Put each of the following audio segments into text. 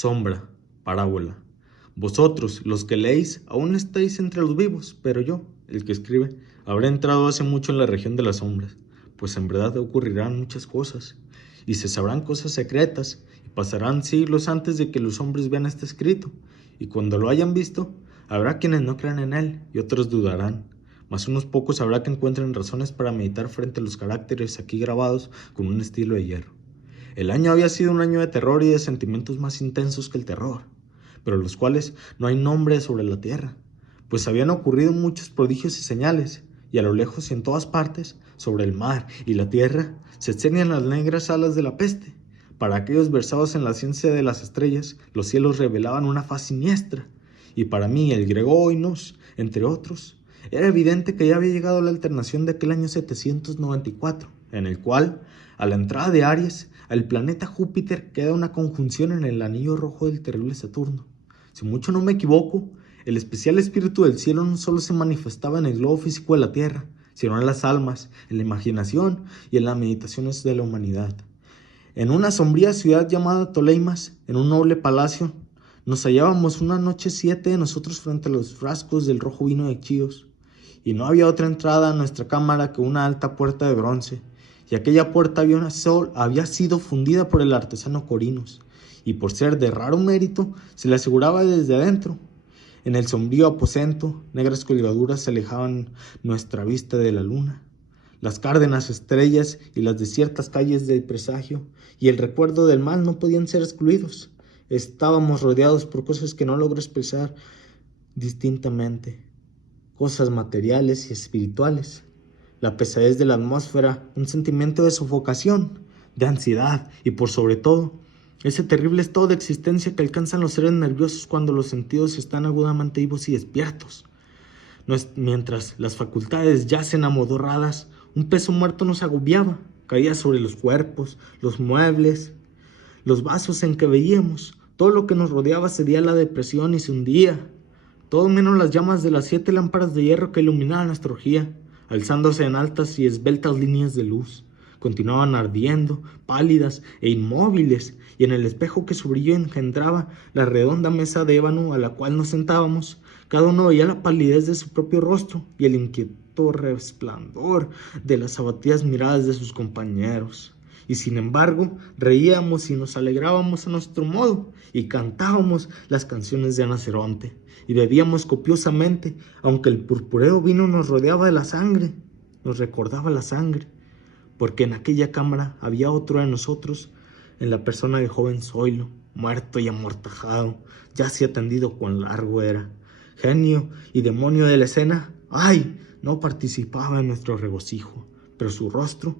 Sombra, parábola. Vosotros, los que leéis, aún estáis entre los vivos, pero yo, el que escribe, habré entrado hace mucho en la región de las sombras, pues en verdad ocurrirán muchas cosas, y se sabrán cosas secretas, y pasarán siglos antes de que los hombres vean este escrito, y cuando lo hayan visto, habrá quienes no crean en él, y otros dudarán, mas unos pocos habrá que encuentren razones para meditar frente a los caracteres aquí grabados con un estilo de hierro. El año había sido un año de terror y de sentimientos más intensos que el terror, pero los cuales no hay nombre sobre la tierra, pues habían ocurrido muchos prodigios y señales, y a lo lejos y en todas partes, sobre el mar y la tierra, se extendían las negras alas de la peste. Para aquellos versados en la ciencia de las estrellas, los cielos revelaban una faz siniestra, y para mí, el griego Oinos, entre otros, era evidente que ya había llegado la alternación de aquel año 794, en el cual, a la entrada de Aries, al planeta Júpiter queda una conjunción en el anillo rojo del terrible Saturno. Si mucho no me equivoco, el especial espíritu del cielo no solo se manifestaba en el globo físico de la Tierra, sino en las almas, en la imaginación y en las meditaciones de la humanidad. En una sombría ciudad llamada Toleimas, en un noble palacio, nos hallábamos una noche 7 de nosotros frente a los frascos del rojo vino de Chios, y no había otra entrada a nuestra cámara que una alta puerta de bronce, y aquella puerta había sido fundida por el artesano Corinos, y por ser de raro mérito, se le aseguraba desde adentro. En el sombrío aposento, negras colgaduras alejaban nuestra vista de la luna, las cárdenas estrellas y las desiertas calles del presagio y el recuerdo del mal no podían ser excluidos. Estábamos rodeados por cosas que no logro expresar distintamente, cosas materiales y espirituales. La pesadez de la atmósfera, un sentimiento de sofocación, de ansiedad y por sobre todo, ese terrible estado de existencia que alcanzan los seres nerviosos cuando los sentidos están agudamente vivos y despiertos. Mientras las facultades yacen amodorradas, un peso muerto nos agobiaba, caía sobre los cuerpos, los muebles, los vasos en que veíamos. Todo lo que nos rodeaba cedía a la depresión y se hundía. Todo menos las llamas de las 7 lámparas de hierro que iluminaban nuestra orgía, alzándose en altas y esbeltas líneas de luz. Continuaban ardiendo, pálidas e inmóviles, y en el espejo que su brillo engendraba la redonda mesa de ébano a la cual nos sentábamos, cada uno veía la palidez de su propio rostro y el inquieto resplandor de las abatidas miradas de sus compañeros. Y sin embargo, reíamos y nos alegrábamos a nuestro modo, y cantábamos las canciones de Anaceronte, y bebíamos copiosamente, aunque el purpúreo vino nos rodeaba de la sangre, nos recordaba la sangre, porque en aquella cámara había otro de nosotros, en la persona del joven Zoilo, muerto y amortajado, ya se tendido cuán largo era. Genio y demonio de la escena, ¡ay!, no participaba en nuestro regocijo, pero su rostro,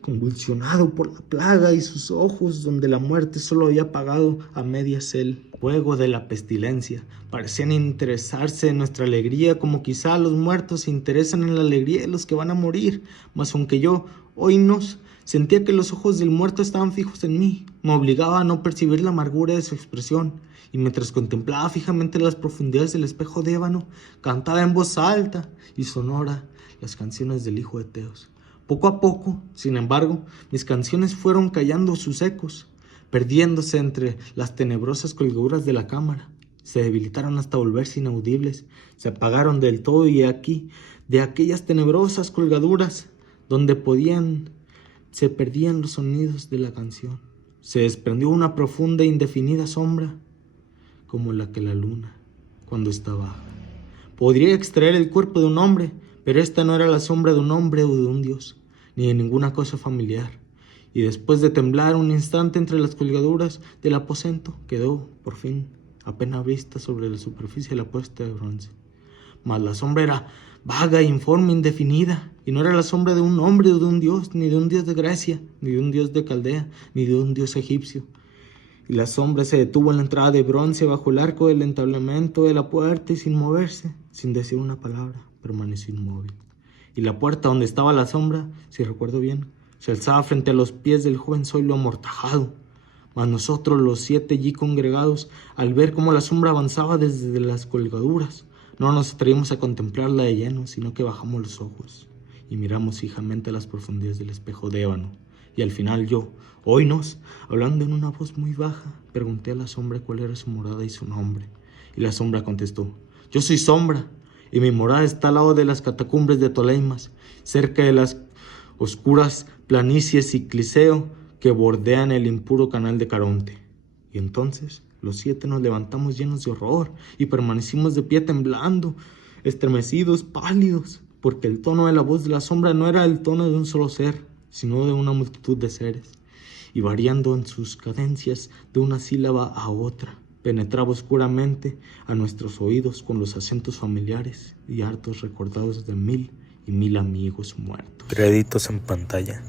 convulsionado por la plaga, y sus ojos, donde la muerte solo había apagado a medias el fuego de la pestilencia, parecían interesarse en nuestra alegría, como quizá los muertos se interesan en la alegría de los que van a morir. Mas aunque yo, Oinos, sentía que los ojos del muerto estaban fijos en mí, me obligaba a no percibir la amargura de su expresión, y mientras contemplaba fijamente las profundidades del espejo de ébano, cantaba en voz alta y sonora las canciones del hijo de Teos. Poco a poco, sin embargo, mis canciones fueron callando sus ecos, perdiéndose entre las tenebrosas colgaduras de la cámara. Se debilitaron hasta volverse inaudibles, se apagaron del todo, y aquí, de aquellas tenebrosas colgaduras, donde se perdían los sonidos de la canción. Se desprendió una profunda e indefinida sombra, como la que la luna, cuando está baja, podría extraer el cuerpo de un hombre, pero esta no era la sombra de un hombre o de un dios, ni de ninguna cosa familiar. Y después de temblar un instante entre las colgaduras del aposento, quedó, por fin, apenas vista sobre la superficie de la puesta de bronce. Mas la sombra era vaga, informe, indefinida, y no era la sombra de un hombre o de un dios, ni de un dios de Grecia, ni de un dios de Caldea, ni de un dios egipcio. Y la sombra se detuvo en la entrada de bronce bajo el arco del entablamento de la puerta, y sin moverse, sin decir una palabra, permaneció inmóvil. Y la puerta donde estaba la sombra, si recuerdo bien, se alzaba frente a los pies del joven Zoilo amortajado. Mas nosotros, los 7 allí congregados, al ver cómo la sombra avanzaba desde las colgaduras, no nos atrevimos a contemplarla de lleno, sino que bajamos los ojos y miramos fijamente a las profundidades del espejo de ébano, Y al final yo, oínos, hablando en una voz muy baja, pregunté a la sombra cuál era su morada y su nombre. Y la sombra contestó, yo soy Sombra, y mi morada está al lado de las catacumbres de Toleimas, cerca de las oscuras planicies y Cliseo que bordean el impuro canal de Caronte. Y entonces los 7 nos levantamos llenos de horror y permanecimos de pie temblando, estremecidos, pálidos, porque el tono de la voz de la sombra no era el tono de un solo ser, sino de una multitud de seres, y variando en sus cadencias de una sílaba a otra, penetraba oscuramente a nuestros oídos con los acentos familiares y hartos recordados de 1000 y 1000 amigos muertos. Créditos en pantalla.